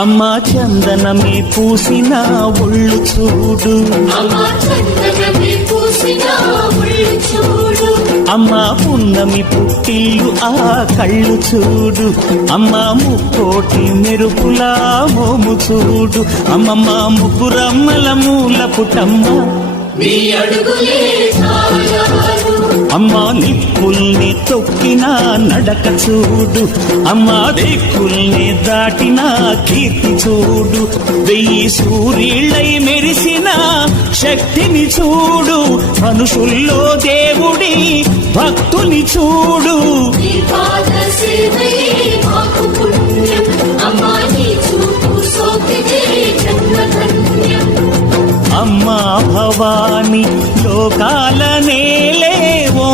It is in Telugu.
అమ్మా చందనమే పూసిన ఒళ్ళు చూడు, అమ్మా పున్నమి పుట్టిల్లు ఆ కళ్ళు చూడు, అమ్మా ముక్కోటి మెరుపులా మోము చూడు, అమ్మమ్మ ముగ్గురమ్మల మూల పుటమ్మ అమ్మా నిప్పుల్ని తొక్కిన నడక చూడు, అమ్మా దిక్కుల్ని దాటిన కీర్తి చూడు, 1000 సూర్యుళ్ళై మెరిసిన శక్తిని చూడు, మనుషుల్లో దేవుడి భక్తుని చూడు. అమ్మా భవాని లోకాలనే